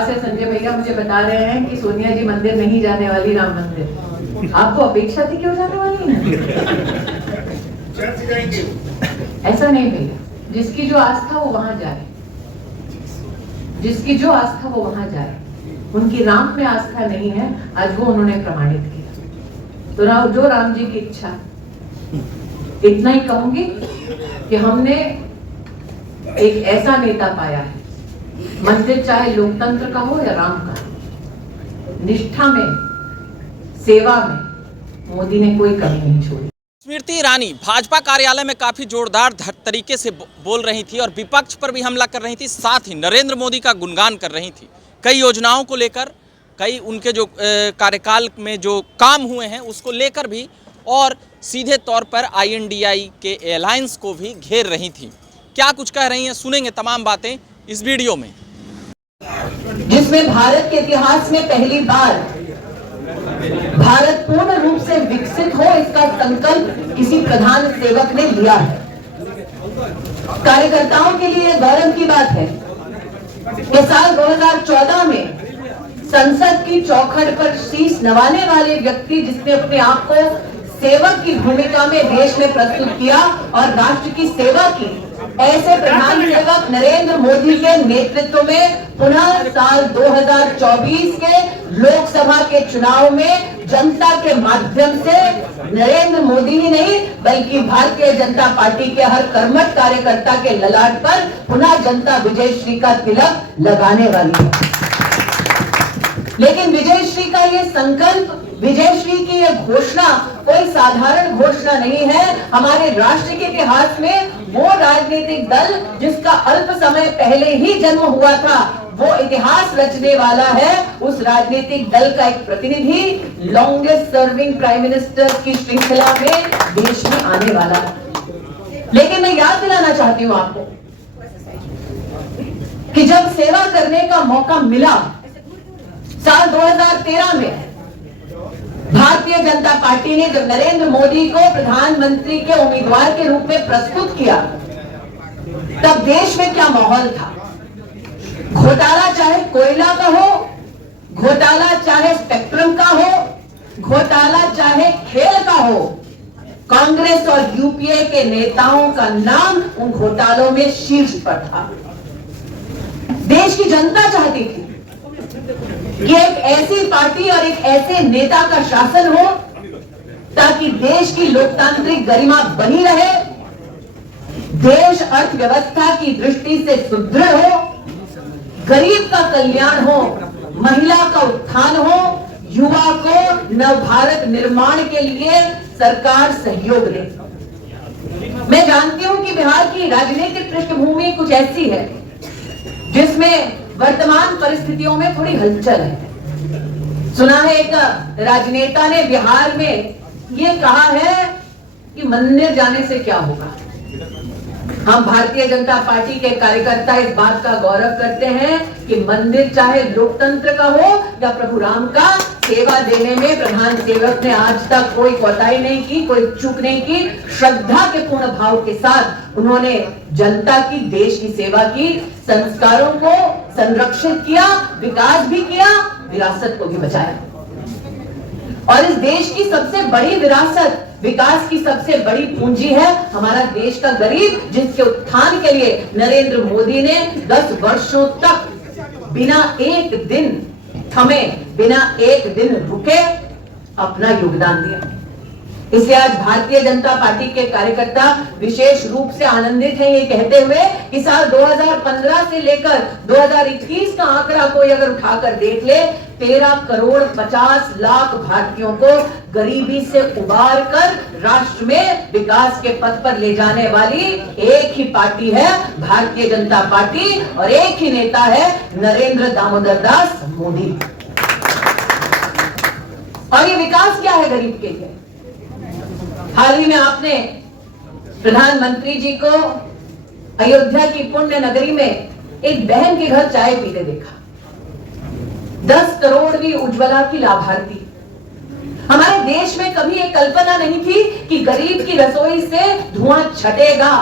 से संजय भैया मुझे बता रहे हैं कि सोनिया जी मंदिर नहीं जाने वाली, राम मंदिर। आपको अपेक्षा थी क्यों जाने वाली है? चर्च जाएंगे। ऐसा नहीं भैया, जिसकी जो आस्था वो वहां जाए, जिसकी जो आस्था वो वहां जाए। उनकी राम में आस्था नहीं है, आज वो उन्होंने प्रमाणित किया। तो जो राम जी की इच्छा, इतना ही कहूंगी कि हमने एक ऐसा नेता पाया है, मंदिर चाहे लोकतंत्र का हो या राम का, निष्ठा में, सेवा में मोदी ने कोई कमी नहीं छोड़ी। स्मृति ईरानी भाजपा कार्यालय में काफी जोरदार तरीके से बोल रही थी और विपक्ष पर भी हमला कर रही थी, साथ ही नरेंद्र मोदी का गुणगान कर रही थी। कई योजनाओं को लेकर, कई उनके जो कार्यकाल में जो काम हुए हैं उसको लेकर भी, और सीधे तौर पर INDI के अलायंस को भी घेर रही थी। क्या कुछ कह रही हैं, सुनेंगे तमाम बातें इस वीडियो में। जिसमें भारत के इतिहास में पहली बार भारत पूर्ण रूप से विकसित हो, इसका संकल्प किसी प्रधान सेवक ने लिया है। कार्यकर्ताओं के लिए गौरव की बात है कि साल 2014 में संसद की चौखट पर शीश नवाने वाले व्यक्ति, जिसने अपने आप को सेवक की भूमिका में देश में प्रस्तुत किया और राष्ट्र की सेवा की, ऐसे प्रधान सेवक नरेंद्र मोदी के नेतृत्व में पुनः साल 2024 के लोकसभा के चुनाव में जनता के माध्यम से नरेंद्र मोदी ही नहीं बल्कि भारतीय जनता पार्टी के हर कर्मठ कार्यकर्ता के ललाट पर पुनः जनता विजयश्री का तिलक लगाने वाली है। लेकिन विजयश्री का ये संकल्प, विजयश्री की ये घोषणा कोई साधारण घोषणा नहीं है। हमारे राष्ट्र के इतिहास में वो राजनीतिक दल जिसका अल्प समय पहले ही जन्म हुआ था, वो इतिहास रचने वाला है। उस राजनीतिक दल का एक प्रतिनिधि लॉन्गेस्ट सर्विंग प्राइम मिनिस्टर की श्रृंखला में देश में आने वाला है। लेकिन मैं याद दिलाना चाहती हूँ आपको कि जब सेवा करने का मौका मिला साल 2013 में, भारतीय जनता पार्टी ने जब नरेंद्र मोदी को प्रधानमंत्री के उम्मीदवार के रूप में प्रस्तुत किया, तब देश में क्या माहौल था। घोटाला चाहे कोयला का हो, घोटाला चाहे स्पेक्ट्रम का हो, घोटाला चाहे खेल का हो, कांग्रेस और UPA के नेताओं का नाम उन घोटालों में शीर्ष पर था। देश की जनता चाहती थी कि एक ऐसी पार्टी और एक ऐसे नेता का शासन हो ताकि देश की लोकतांत्रिक गरिमा बनी रहे, देश अर्थव्यवस्था की दृष्टि से सुदृढ़ हो, गरीब का कल्याण हो, महिला का उत्थान हो, युवा को नव भारत निर्माण के लिए सरकार सहयोग दे। मैं जानती हूं कि बिहार की राजनीतिक पृष्ठभूमि कुछ ऐसी है जिसमें वर्तमान परिस्थितियों में थोड़ी हलचल है। सुना है एक राजनेता ने बिहार में ये कहा है कि मंदिर जाने से क्या होगा। हम भारतीय जनता पार्टी के कार्यकर्ता इस बात का गौरव करते हैं कि मंदिर चाहे लोकतंत्र का हो या प्रभु राम का, सेवा देने में प्रधान सेवक ने आज तक कोई कोताही नहीं की, कोई चूक नहीं की। श्रद्धा के पूर्ण भाव के साथ उन्होंने जनता की, देश की सेवा की, संस्कारों को संरक्षित किया, विकास भी किया, विरासत को भी बचाया। और इस देश की सबसे बड़ी विरासत, विकास की सबसे बड़ी पूंजी है हमारा देश का गरीब, जिसके उत्थान के लिए नरेंद्र मोदी ने 10 वर्षों तक बिना एक दिन थमे, बिना एक दिन रुके अपना योगदान दिया। इसलिए आज भारतीय जनता पार्टी के कार्यकर्ता विशेष रूप से आनंदित हैं, ये कहते हुए कि साल 2015 से लेकर 2021 का आंकड़ा कोई अगर उठाकर देख ले, 13 करोड़ 50 लाख भारतीयों को गरीबी से उबार कर राष्ट्र में विकास के पथ पर ले जाने वाली एक ही पार्टी है भारतीय जनता पार्टी, और एक ही नेता है नरेंद्र दामोदर दास मोदी। और ये विकास क्या है गरीब के लिए? हाल ही में आपने प्रधानमंत्री जी को अयोध्या की पुण्य नगरी में एक बहन के घर चाय पीते देखा। 10 करोड़वीं उज्ज्वला की लाभार्थी। हमारे देश में कभी एक कल्पना नहीं थी कि गरीब की रसोई से धुआं छटेगा।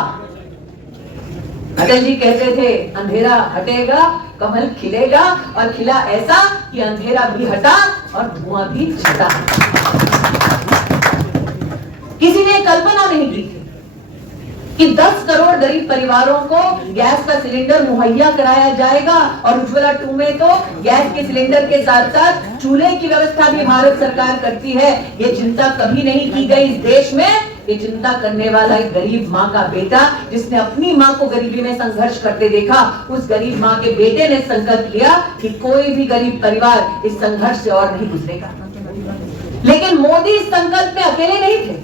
अटल जी कहते थे अंधेरा हटेगा कमल खिलेगा, और खिला ऐसा कि अंधेरा भी हटा और धुआं भी छटा। किसी ने कल्पना नहीं की थी कि 10 करोड़ गरीब परिवारों को गैस का सिलेंडर मुहैया कराया जाएगा, और उज्ज्वला 2 में तो गैस के सिलेंडर के साथ साथ चूल्हे की व्यवस्था भी भारत सरकार करती है। ये चिंता कभी नहीं की गई इस देश में। ये चिंता करने वाला एक गरीब माँ का बेटा, जिसने अपनी माँ को गरीबी में संघर्ष करते देखा, उस गरीब माँ के बेटे ने संकल्प लिया कि कोई भी गरीब परिवार इस संघर्ष से और नहीं गुजरेगा। लेकिन मोदी इस संकल्प में अकेले नहीं थे।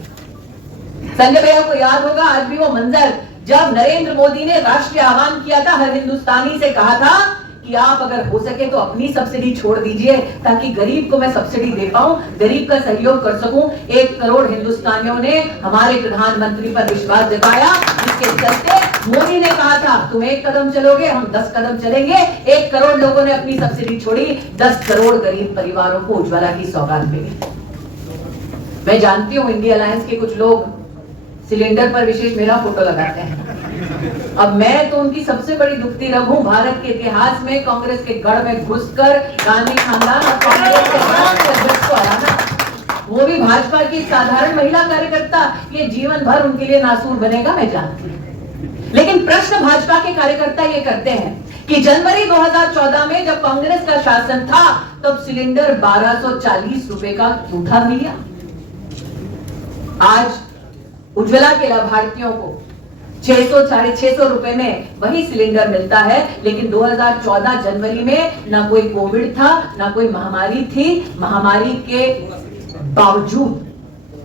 संजय भैया को याद होगा आज भी वो मंजर, जब नरेंद्र मोदी ने राष्ट्रीय आह्वान किया था, हर हिंदुस्तानी से कहा था कि आप अगर हो सके तो अपनी सब्सिडी छोड़ दीजिए ताकि गरीब को मैं सब्सिडी दे पाऊं, गरीब का सहयोग कर सकूं। 1 करोड़ हिंदुस्तानियों ने हमारे प्रधानमंत्री पर विश्वास जताया, जिसके चलते मोदी ने कहा था तुम 1 कदम चलोगे हम 10 कदम चलेंगे। 1 करोड़ लोगों ने अपनी सब्सिडी छोड़ी, 10 करोड़ गरीब परिवारों को उज्ज्वला की सौगात मिली। मैं जानती हूं इंडिया अलायंस के कुछ लोग सिलेंडर पर विशेष मेरा फोटो लगाते हैं। अब मैं तो उनकी सबसे बड़ी दुखती रग हूं। भारत के इतिहास में कांग्रेस के गढ़ में घुसकर गांधी खानदान और कांग्रेस के अध्यक्ष को हराना, वो भी भाजपा की साधारण महिला कार्यकर्ता, ये जीवन भर उनके लिए नासूर बनेगा, मैं जानती हूं। लेकिन प्रश्न भाजपा के कार्यकर्ता ये करते हैं कि जनवरी 2014 में जब कांग्रेस का शासन था तब सिलेंडर 1240 रुपए का क्यों था भैया? आज उज्ज्वला के लाभार्थियों को 600-650 रुपए में वही सिलेंडर मिलता है। लेकिन 2014 जनवरी में ना कोई कोविड था, ना कोई महामारी थी। महामारी के बावजूद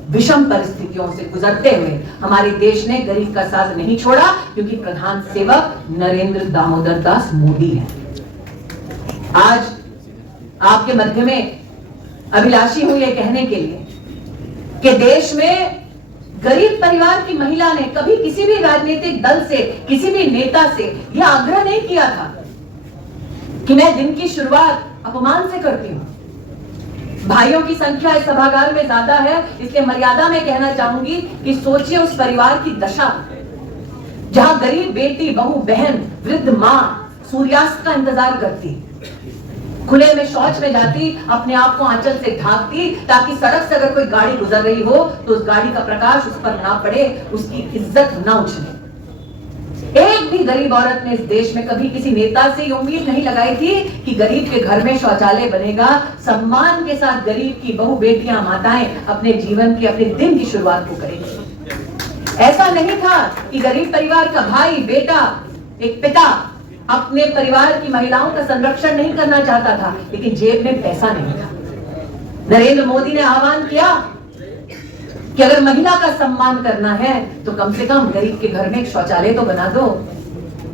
विषम परिस्थितियों से गुजरते हुए हमारे देश ने गरीब का साथ नहीं छोड़ा, क्योंकि प्रधान सेवक नरेंद्र दामोदर दास मोदी है। आज आपके मध्य में अभिलाषी हूं ये कहने के लिए कि देश में गरीब परिवार की महिला ने कभी किसी भी राजनीतिक दल से, किसी भी नेता से यह आग्रह नहीं किया था कि मैं दिन की शुरुआत अपमान से करती हूं। भाइयों की संख्या इस सभागार में ज्यादा है, इसलिए मर्यादा में कहना चाहूंगी कि सोचिए उस परिवार की दशा, जहां गरीब बेटी, बहू, बहन, वृद्ध मां सूर्यास्त का इंतजार करती, खुले में शौच में जाती, अपने आप को आंचल से ढाकती ताकि सड़क से अगर कोई गाड़ी गुजर रही हो तो उस गाड़ी का प्रकाश उस पर ना पड़े, उसकी इज्जत ना उछले। एक भी गरीब औरत ने इस देश में कभी किसी नेता से ये उम्मीद नहीं लगाई थी कि गरीब के घर में शौचालय बनेगा। सम्मान के साथ गरीब की बहू, बेटियां, माताएं अपने जीवन की, अपने दिन की शुरुआत को करेंगी। ऐसा नहीं था कि गरीब परिवार का भाई, बेटा, एक पिता अपने परिवार की महिलाओं का संरक्षण नहीं करना चाहता था, लेकिन जेब में पैसा नहीं था। नरेंद्र मोदी ने आह्वान किया कि अगर महिला का सम्मान करना है तो कम से कम गरीब के घर में एक शौचालय तो बना दो।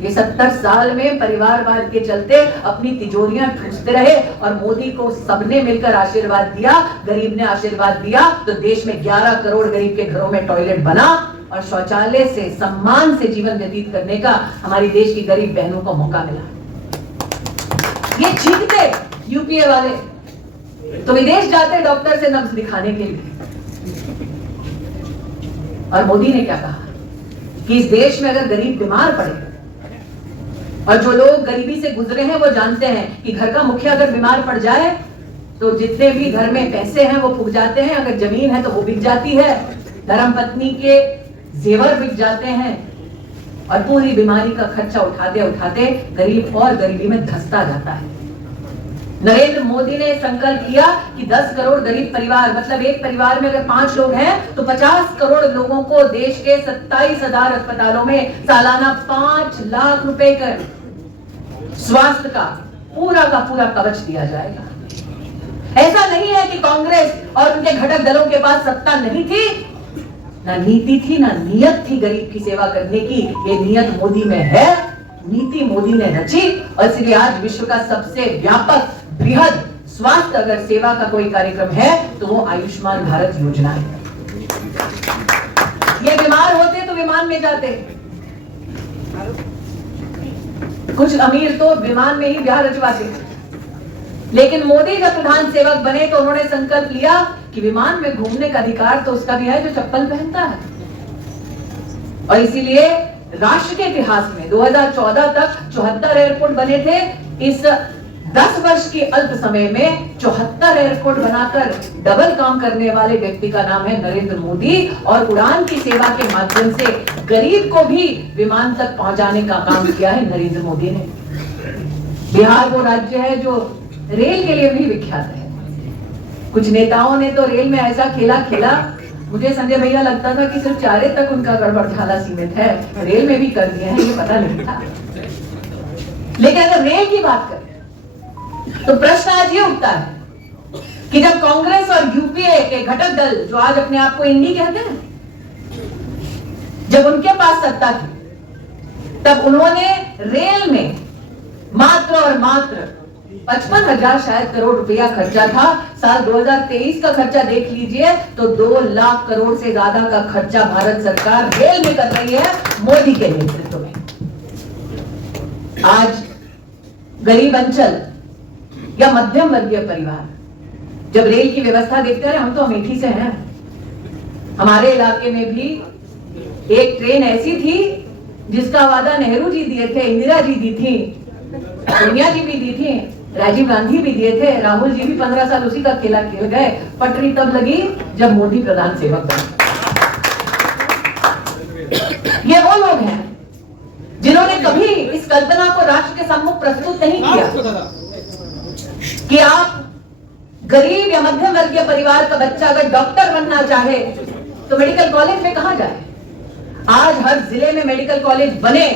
ये 70 साल में परिवारवाद के चलते अपनी तिजोरियां ठूसते रहे और मोदी को सबने मिलकर आशीर्वाद दिया, गरीब ने आशीर्वाद दिया तो देश में 11 करोड़ गरीब के घरों में टॉयलेट बना और शौचालय से सम्मान से जीवन व्यतीत करने का हमारी देश की गरीब बहनों को मौका मिला। ये चीखते यूपीए वाले तो विदेश जाते डॉक्टर से नब्ज दिखाने के लिए, और मोदी ने क्या कहा कि इस देश में अगर गरीब बीमार पड़े, और जो लोग गरीबी से गुजरे हैं वो जानते हैं कि घर का मुखिया अगर बीमार पड़ जाए तो जितने भी घर में पैसे हैं वो फूक जाते हैं, अगर जमीन है तो वो बिक जाती है, धर्मपत्नी के जेवर बिक जाते हैं, और पूरी बीमारी का खर्चा उठाते उठाते गरीब और गरीबी में धंसता जाता है। नरेंद्र मोदी ने संकल्प किया कि 10 करोड़ गरीब परिवार, मतलब एक परिवार में अगर 5 लोग हैं तो 50 करोड़ लोगों को देश के 27,000 अस्पतालों में सालाना 5 लाख रुपए का स्वास्थ्य का पूरा कवच दिया जाएगा। ऐसा नहीं है कि कांग्रेस और उनके घटक दलों के पास सत्ता नहीं थी, ना नीति थी, ना नियत थी गरीब की सेवा करने की। ये नियत मोदी में है, नीति मोदी ने रची, और इसलिए आज विश्व का सबसे व्यापक बृहद स्वास्थ्य अगर सेवा का कोई कार्यक्रम है तो वो आयुष्मान भारत योजना है। ये बीमार होते तो विमान में जाते, कुछ अमीर तो विमान में ही ब्याह रचवाते, लेकिन मोदी जब प्रधान सेवक बने तो उन्होंने संकल्प लिया कि विमान में घूमने का अधिकार तो उसका भी है जो चप्पल पहनता है। और इसीलिए राष्ट्र के इतिहास में 2014 तक 74 एयरपोर्ट बने थे। इस 10 वर्ष के अल्प समय में 74 एयरपोर्ट बनाकर डबल काम करने वाले व्यक्ति का नाम है नरेंद्र मोदी। और उड़ान की सेवा के माध्यम से गरीब को भी विमान तक पहुंचाने का काम किया है नरेंद्र मोदी ने। बिहार वो राज्य है जो रेल के लिए भी विख्यात है। कुछ नेताओं ने तो रेल में ऐसा खेला, मुझे संजय भैया लगता था कि सिर्फ चारे तक उनका गड़बड़झाला सीमित है, रेल में भी कर दिए हैं, ये पता नहीं था। लेकिन अगर रेल की बात करें तो प्रश्न आज ये उठता है कि जब कांग्रेस और यूपीए के घटक दल, जो आज अपने आप को इंडी कहते हैं, जब उनके पास सत्ता थी तब उन्होंने रेल में मात्र और मात्र 55,000 शायद करोड़ रुपया खर्चा था। साल 2023 का खर्चा देख लीजिए तो 2 लाख करोड़ से ज्यादा का खर्चा भारत सरकार रेल में कर रही है मोदी के नेतृत्व में। आज गरीब अंचल या मध्यम वर्गीय परिवार जब रेल की व्यवस्था देखते हैं, हम तो अमेठी से हैं, हमारे इलाके में भी एक ट्रेन ऐसी थी जिसका वादा नेहरू जी दिए थे, इंदिरा जी दी थी, सोनिया जी भी दी थी, राजीव गांधी भी दिए थे, राहुल जी भी 15 साल उसी का खेला खेल गए। पटरी तब लगी जब मोदी प्रधान सेवक बने। ये वो लोग हैं जिन्होंने कभी इस कल्पना को राष्ट्र के सम्मुख प्रस्तुत नहीं किया कि आप गरीब या मध्यम वर्गीय परिवार का बच्चा अगर डॉक्टर बनना चाहे तो मेडिकल कॉलेज में कहां जाए। आज हर जिले में मेडिकल कॉलेज बने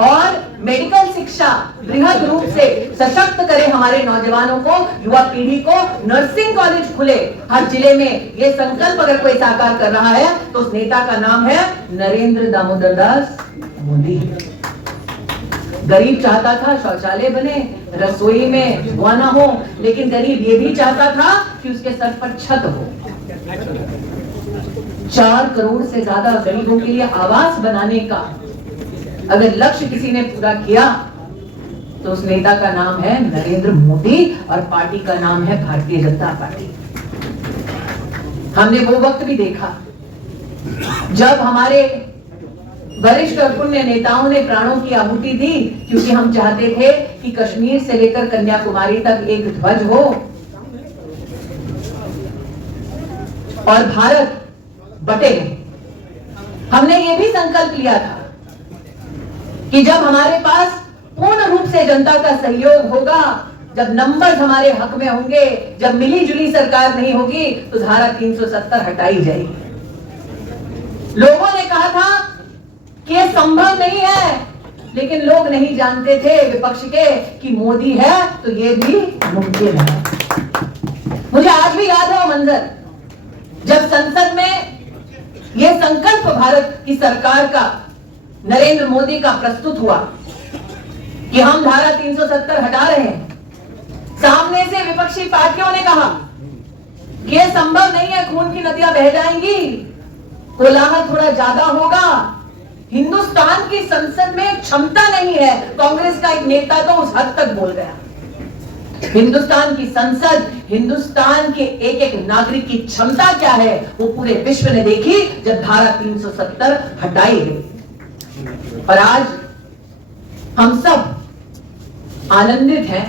और मेडिकल शिक्षा बृहद रूप से सशक्त करे हमारे नौजवानों को, युवा पीढ़ी को। नर्सिंग कॉलेज खुले हर जिले में। ये संकल्प अगर कोई साकार कर रहा है तो उस नेता का नाम है नरेंद्र दामोदर दास मोदी। गरीब चाहता था शौचालय बने, रसोई में धुआं ना हो, लेकिन गरीब ये भी चाहता था कि उसके सर पर छत हो। 4 करोड़ से ज्यादा गरीबों के लिए आवास बनाने का अगर लक्ष्य किसी ने पूरा किया तो उस नेता का नाम है नरेंद्र मोदी और पार्टी का नाम है भारतीय जनता पार्टी। हमने वो वक्त भी देखा जब हमारे वरिष्ठ और पुण्य नेताओं ने प्राणों की आहुति दी, क्योंकि हम चाहते थे कि कश्मीर से लेकर कन्याकुमारी तक एक ध्वज हो और भारत बटे नहीं। हमने ये भी संकल्प लिया था कि जब हमारे पास पूर्ण रूप से जनता का सहयोग होगा, जब नंबर्स हमारे हक में होंगे, जब मिली जुली सरकार नहीं होगी तो धारा 370 हटाई जाएगी। लोगों ने कहा था कि यह संभव नहीं है, लेकिन लोग नहीं जानते थे विपक्ष के कि मोदी है तो यह भी मुमकिन है। मुझे आज भी याद है वो मंजर जब संसद में यह संकल्प भारत की सरकार का, नरेंद्र मोदी का प्रस्तुत हुआ कि हम धारा 370 हटा रहे हैं। सामने से विपक्षी पार्टियों ने कहा कि यह संभव नहीं है, खून की नदियां बह जाएंगी, कोलाहल थोड़ा ज्यादा होगा, हिंदुस्तान की संसद में क्षमता नहीं है। कांग्रेस का एक नेता तो उस हद तक बोल गया। हिंदुस्तान की संसद, हिंदुस्तान के एक एक नागरिक की क्षमता क्या है वो पूरे विश्व ने देखी जब धारा 370 हटाई गई। और आज हम सब आनंदित हैं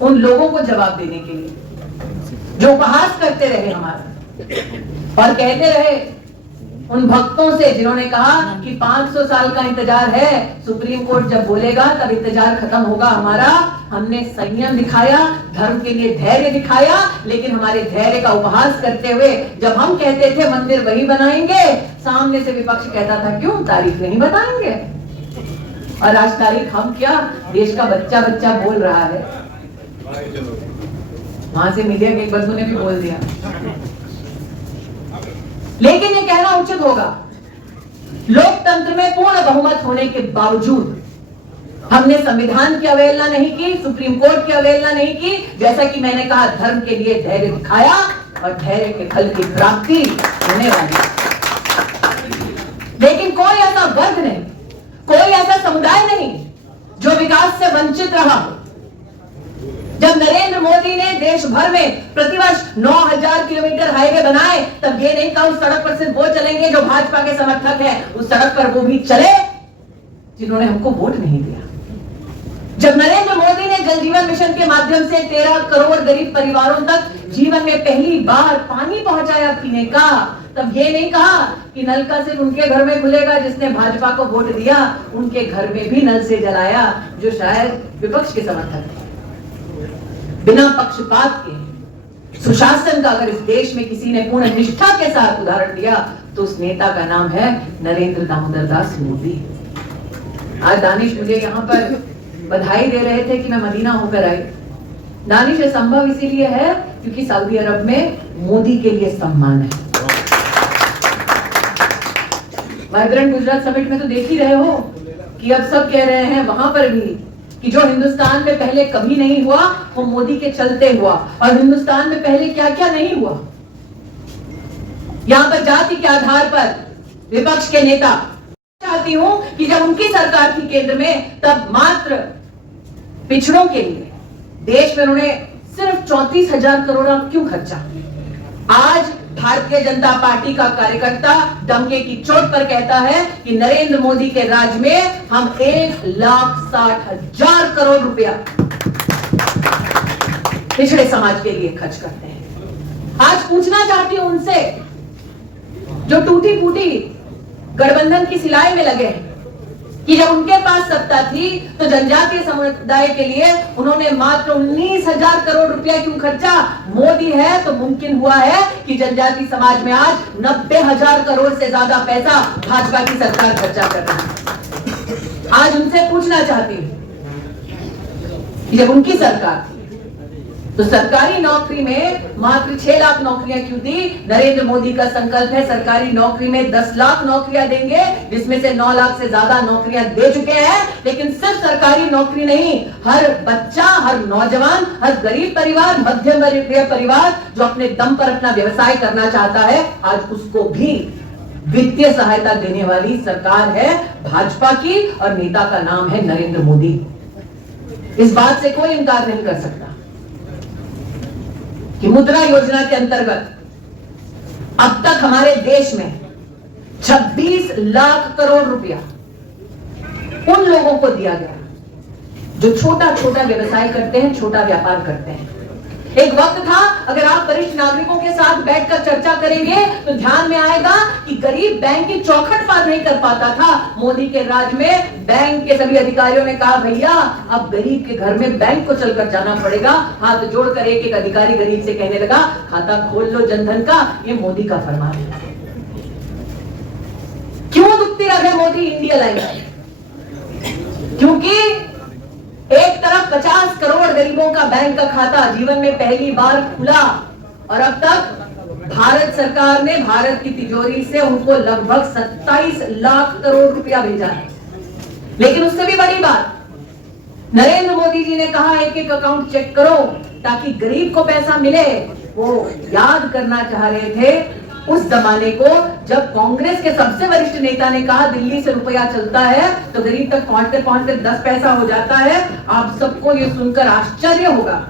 उन लोगों को जवाब देने के लिए जो उपहास करते रहे हमारा और कहते रहे उन भक्तों से जिन्होंने कहा कि 500 साल का इंतजार है, सुप्रीम कोर्ट जब बोलेगा तब इंतजार खत्म होगा हमारा। हमने संयम दिखाया, धर्म के लिए धैर्य दिखाया, लेकिन हमारे धैर्य का उपहास करते हुए जब हम कहते थे मंदिर वही बनाएंगे, सामने से विपक्ष कहता था क्यों तारीख नहीं बताएंगे। और आज तारीख हम क्या, देश का बच्चा बच्चा बोल रहा है। वहां से मीडिया के एक बंधु ने भी बोल दिया। लेकिन ये कहना उचित होगा, लोकतंत्र में पूर्ण बहुमत होने के बावजूद हमने संविधान की अवहेलना नहीं की, सुप्रीम कोर्ट की अवहेलना नहीं की। जैसा कि मैंने कहा, धर्म के लिए धैर्य दिखाया और धैर्य के फल की प्राप्ति होने वाली। लेकिन कोई ऐसा वर्ग नहीं, कोई ऐसा समुदाय नहीं जो विकास से वंचित रहा। जब नरेंद्र मोदी ने देश भर में प्रतिवर्ष 9,000 किलोमीटर हाईवे बनाए, तब ये नहीं कहा उस सड़क पर सिर्फ वो चलेंगे जो भाजपा के समर्थक हैं, उस सड़क पर वो भी चले जिन्होंने हमको वोट नहीं दिया। जब नरेंद्र मोदी ने जल जीवन मिशन के माध्यम से 13 करोड़ गरीब परिवारों तक जीवन में पहली बार पानी पहुंचाया पीने का, तब ये नहीं कहा कि नल का सिर्फ उनके घर में खुलेगा जिसने भाजपा को वोट दिया, उनके घर में भी नल से जलाया जो शायद विपक्ष के समर्थक थे। बिना पक्षपात के सुशासन का अगर इस देश में किसी ने पूर्ण निष्ठा के साथ उदाहरण दिया तो उस नेता का नाम है नरेंद्र दामोदर दास मोदी। आज दानिश मुझे यहाँ पर बधाई दे रहे थे कि मैं मदीना होकर आई। दानिश ये संभव इसीलिए है क्योंकि सऊदी अरब में मोदी के लिए सम्मान है। वाइब्रेंट गुजरात समिट में तो देख ही रहे हो कि अब सब कह रहे हैं वहां पर भी कि जो हिंदुस्तान में पहले कभी नहीं हुआ वो मोदी के चलते हुआ, और हिंदुस्तान में पहले क्या क्या नहीं हुआ। यहां पर जाति के आधार पर विपक्ष के नेता, चाहती हूं कि जब उनकी सरकार थी केंद्र में तब मात्र पिछड़ों के लिए देश में उन्होंने सिर्फ 34,000 करोड़ क्यों खर्चा। आज भारतीय जनता पार्टी का कार्यकर्ता डंके की चोट पर कहता है कि नरेंद्र मोदी के राज में हम 1,60,000 करोड़ रुपया पिछड़े समाज के लिए खर्च करते हैं। आज पूछना चाहती हूं उनसे जो टूटी फूटी गठबंधन की सिलाई में लगे हैं कि जब उनके पास सत्ता थी तो जनजातीय समुदाय के लिए उन्होंने मात्र 19,000 करोड़ रुपया क्यों खर्चा। मोदी है तो मुमकिन हुआ है कि जनजातीय समाज में आज 90,000 करोड़ से ज्यादा पैसा भाजपा की सरकार खर्चा कर रही है। आज उनसे पूछना चाहती हूं कि जब उनकी सरकार थी तो सरकारी नौकरी में मात्र 6 लाख नौकरियां क्यों दी। नरेंद्र मोदी का संकल्प है सरकारी नौकरी में 10 लाख नौकरियां देंगे, जिसमें से 9 लाख से ज्यादा नौकरियां दे चुके हैं। लेकिन सिर्फ सरकारी नौकरी नहीं, हर बच्चा, हर नौजवान, हर गरीब परिवार, मध्यम वर्गीय परिवार जो अपने दम पर अपना व्यवसाय करना चाहता है, आज उसको भी वित्तीय सहायता देने वाली सरकार है भाजपा की, और नेता का नाम है नरेंद्र मोदी। इस बात से कोई इनकार नहीं कर सकता कि मुद्रा योजना के अंतर्गत अब तक हमारे देश में 26 लाख करोड़ रुपया उन लोगों को दिया गया जो छोटा छोटा व्यवसाय करते हैं, छोटा व्यापार करते हैं। एक वक्त था, अगर आप वरिष्ठ नागरिकों के साथ बैठकर चर्चा करेंगे तो ध्यान में आएगा कि गरीब बैंक की चौखट पार नहीं कर पाता था। मोदी के राज में बैंक के सभी अधिकारियों ने कहा भैया अब गरीब के घर में बैंक को चलकर जाना पड़ेगा। हाथ जोड़कर एक एक अधिकारी गरीब से कहने लगा खाता खोल लो जनधन का, ये मोदी का फरमान है। क्यों दुखती रहे मोदी इंडिया लाइन? क्योंकि एक तरफ 50 करोड़ गरीबों का बैंक का खाता जीवन में पहली बार खुला, और अब तक भारत सरकार ने भारत की तिजोरी से उनको लगभग 27 लाख करोड़ रुपया भेजा है। लेकिन उससे भी बड़ी बात, नरेंद्र मोदी जी ने कहा एक एक अकाउंट चेक करो ताकि गरीब को पैसा मिले। वो याद करना चाह रहे थे उस जमाने को जब कांग्रेस के सबसे वरिष्ठ नेता ने कहा दिल्ली से रुपया चलता है तो गरीब तक पहुंचते पहुंचते 10 पैसा हो जाता है। आप सबको ये सुनकर आश्चर्य होगा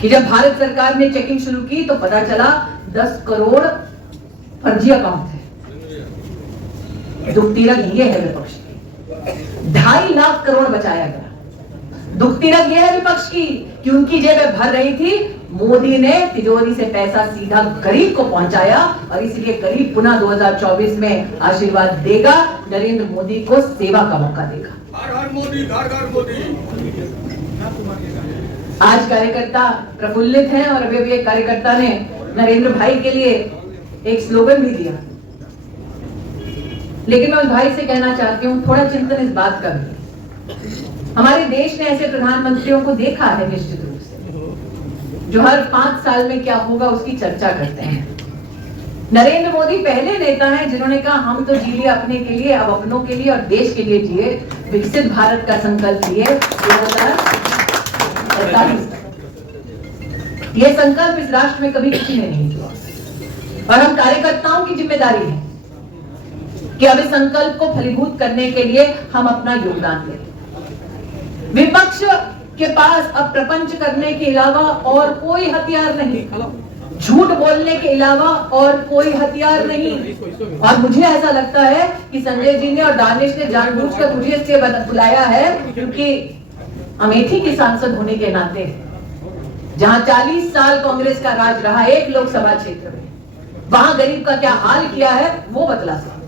कि जब भारत सरकार ने चेकिंग शुरू की तो पता चला 10 करोड़ फर्जी अकाउंट है। दुखती रग ये है विपक्ष की, 2.5 लाख करोड़ बचाया गया। दुखती रग ये है विपक्ष की कि उनकी जेबें भर रही थी, मोदी ने तिजोरी से पैसा सीधा गरीब को पहुंचाया, और इसलिए गरीब पुनः 2024 में आशीर्वाद देगा, नरेंद्र मोदी को सेवा का मौका देगा। हर हर मोदी, घर घर मोदी। आज कार्यकर्ता प्रफुल्लित हैं, और अभी एक कार्यकर्ता ने नरेंद्र भाई के लिए एक स्लोगन भी दिया। लेकिन मैं उस भाई से कहना चाहती हूँ थोड़ा चिंतन इस बात का भी। हमारे देश ने ऐसे प्रधानमंत्रियों को देखा है निश्चित रूप से जो हर 5 साल में क्या होगा उसकी चर्चा करते हैं। नरेंद्र मोदी पहले नेता हैं जिन्होंने कहा हम तो जी लिए अपने के लिए, अब अपनों के लिए और देश के लिए जिए, विकसित भारत का संकल्प लिए 2047। ये संकल्प इस राष्ट्र में कभी किसी ने नहीं किया, और हम कार्यकर्ताओं की जिम्मेदारी है कि अब इस संकल्प को फलीभूत करने के लिए हम अपना योगदान दें। विपक्ष के पास अब प्रपंच करने के अलावा और कोई हथियार नहीं, झूठ बोलने के अलावा और कोई हथियार नहीं। और मुझे ऐसा लगता है कि संजय जी ने और दानिश ने जानबूझकर मुझे इससे बुलाया है क्योंकि अमेठी के सांसद होने के नाते जहां 40 साल कांग्रेस का राज रहा एक लोकसभा क्षेत्र में, वहां गरीब का क्या हाल किया है वो बतला सकता।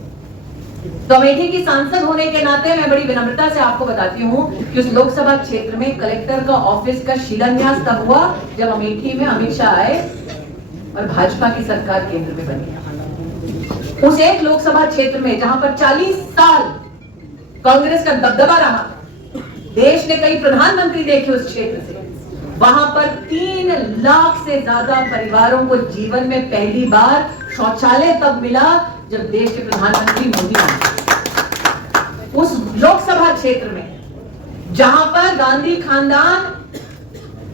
तो अमेठी की सांसद होने के नाते मैं बड़ी विनम्रता से आपको बताती हूँ कि उस लोकसभा क्षेत्र में कलेक्टर का ऑफिस का शिलान्यास तब हुआ जब अमेठी में अमित शाह आए और भाजपा की सरकार केंद्र में बनी। उस एक लोकसभा क्षेत्र में जहां पर 40 साल कांग्रेस का दबदबा रहा, देश ने कई प्रधानमंत्री देखे उस क्षेत्र से, वहां पर 3 लाख से ज्यादा परिवारों को जीवन में पहली बार शौचालय तब मिला जब देश के प्रधानमंत्री मोदी आए। उस लोकसभा क्षेत्र में जहां पर गांधी खानदान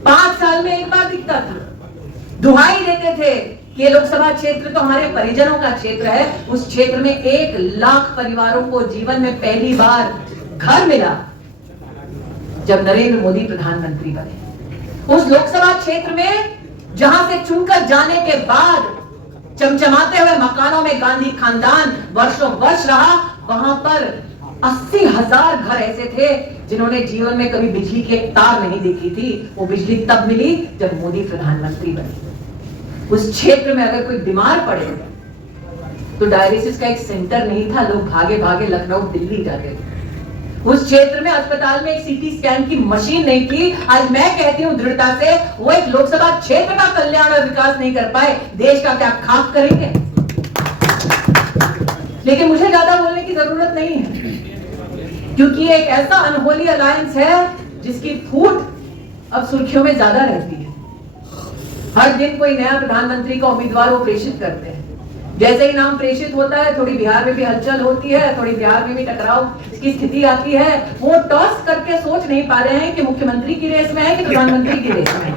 5 साल में एक बार दिखता था, दुहाई देते थे कि ये लोकसभा क्षेत्र तो हमारे परिजनों का क्षेत्र है, उस क्षेत्र में 1 लाख परिवारों को जीवन में पहली बार घर मिला जब नरेंद्र मोदी प्रधानमंत्री बने। उस लोकसभा क्षेत्र में जहां से चुनकर जाने के बाद चमचमाते हुए मकानों में गांधी खानदान वर्षों वर्ष रहा, वहां पर 80,000 घर ऐसे थे जिन्होंने जीवन में कभी बिजली की एक तार नहीं देखी थी। वो बिजली तब मिली जब मोदी प्रधानमंत्री बने। उस क्षेत्र में अगर कोई बीमार पड़े तो डायलिसिस का एक सेंटर नहीं था, लोग भागे भागे लखनऊ दिल्ली जाते थे। उस क्षेत्र में अस्पताल में एक सीटी स्कैन की मशीन नहीं थी। आज मैं कहती हूं दृढ़ता से, वो एक लोकसभा क्षेत्र का कल्याण और विकास नहीं कर पाए, देश का क्या खाक करेंगे। लेकिन मुझे ज्यादा बोलने की जरूरत नहीं है क्योंकि एक ऐसा अनहोली अलायंस है जिसकी फूट अब सुर्खियों में ज्यादा रहती है। हर दिन कोई नया प्रधानमंत्री का उम्मीदवार वो प्रेषित करते हैं। जैसे ही नाम प्रेषित होता है, थोड़ी बिहार में भी हलचल होती है, थोड़ी बिहार में भी टकराव की स्थिति आती है। वो टॉस करके सोच नहीं पा रहे हैं कि मुख्यमंत्री की रेस में है कि प्रधानमंत्री की रेस में है।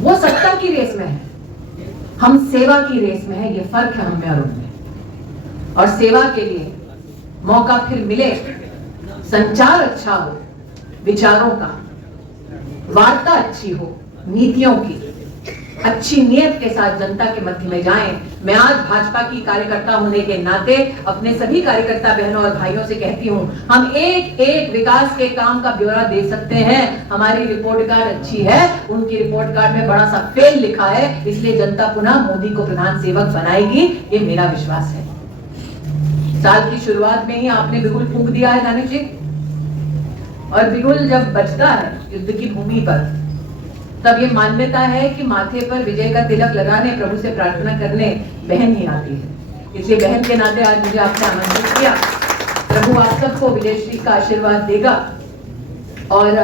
वो सत्ता की रेस में है, हम सेवा की रेस में है। ये फर्क है हम में और उनमें। और सेवा के लिए मौका फिर मिले, संचार अच्छा हो, विचारों का, वार्ता अच्छी हो, नीतियों की, अच्छी नियत के साथ जनता के मध्य में जाएं। मैं आज भाजपा की कार्यकर्ता होने के नाते अपने सभी कार्यकर्ता बहनों और भाइयों से कहती हूं, हम एक एक विकास के काम का ब्यौरा दे सकते हैं। हमारी रिपोर्ट कार्ड अच्छी है, उनकी रिपोर्ट कार्ड में बड़ा सा फेल लिखा है, इसलिए जनता पुनः मोदी को प्रधान सेवक बनाएगी, ये मेरा विश्वास है। साल की शुरुआत में ही आपने बिगुल फूंक दिया है दानिश जी, और बिगुल जब बजता है युद्ध की भूमि पर, तब ये मान्यता है कि माथे पर विजय का तिलक लगाने, प्रभु से प्रार्थना करने बहन ही आती है। इसलिए बहन के नाते आज मुझे आपने आमंत्रित किया। प्रभु आप सबको विजयश्री का आशीर्वाद देगा और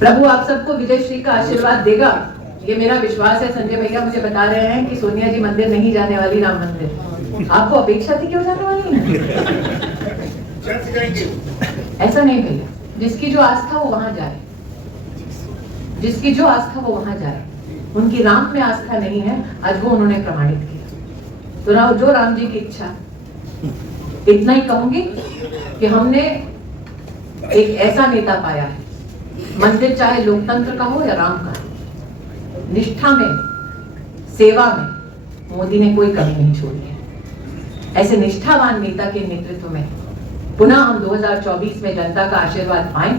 प्रभु आप सबको विजयश्री का आशीर्वाद देगा, ये मेरा विश्वास है। संजय भैया मुझे बता रहे हैं कि सोनिया जी मंदिर नहीं जाने वाली, राम मंदिर। आपको अपेक्षा थी क्यों जाने वाली है? ऐसा नहीं भैया, जिसकी जो आस्था वो वहां जाए, जिसकी जो आस्था वो वहां जाए। उनकी राम में आस्था नहीं है, आज वो उन्होंने प्रमाणित किया। तो जो राम जी की इच्छा। इतना ही कहूंगी कि हमने एक ऐसा नेता पाया है, मंदिर चाहे लोकतंत्र का हो या राम का, निष्ठा में, सेवा में मोदी ने कोई कमी नहीं छोड़ी है। ऐसे निष्ठावान नेता के नेतृत्व में पुनः हम 2024 में जनता का आशीर्वाद पाएं।